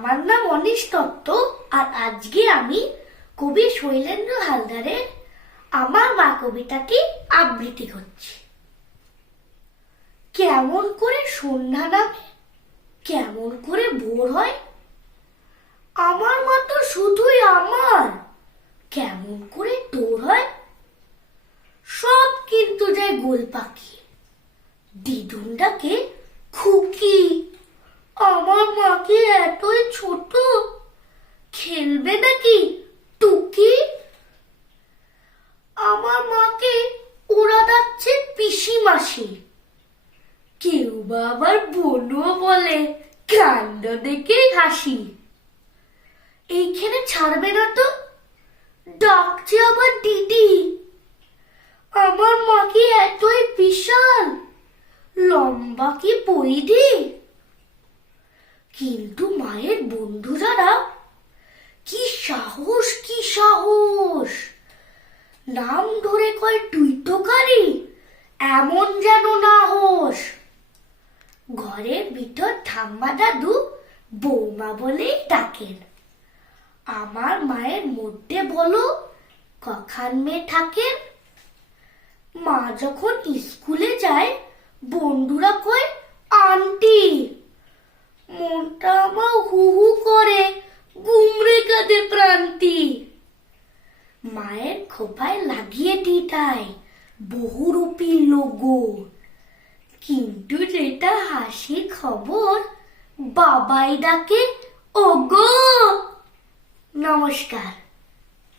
আমার নাম অনিশ দত্ত, আর আজকে আমি কবি শৈলেন্দ্র হালদারের আমার মা কবিতাটি আবৃত্তি করছি। কেমন করে সন্ধ্যা নামে, কেমন করে ভোর হয়, আমার মা তো শুধুই আমার, কেমন করে তোর হয়। সব কিন্তু যায় গোল পাখি, দিদুন ডাকে খুকি। আমার মাকে এতই ছোট, খেলবে নাকি টুকি। আমার মাকে ওরা ডাকছে পিসি মাসি, কেউ বা আবার বোনও বলে, কাণ্ড দেখে হাসি। এইখানে ছাড়বে না তো, ডাকছে আবার দিদি। আমার মা কি এতই বিশাল, লম্বা কি পরিধি। কিন্তু মায়ের বন্ধু যারা, কি সাহস কি সাহস, নাম ধরে কয় তুই তো কারি, এমন যেন না হোস। ঘরের ভিতর ঠাম্মা দাদু বৌমা বলেই ডাকেন। আমার মায়ের মধ্যে বলো কখান মেয়ে থাকেন। মা যখন স্কুলে যায়, বন্ধুরা কয় আন্টি। মনটা আমার হু হু করে, গুমড়ে কাঁদে প্রান্তি। মায়ের খোপায় লাগিয়ে দিটায় বহুরূপী লোগো, কিন্তু যেটা হাসির খবর, বাবাই ডাকে ওগো। নমস্কার।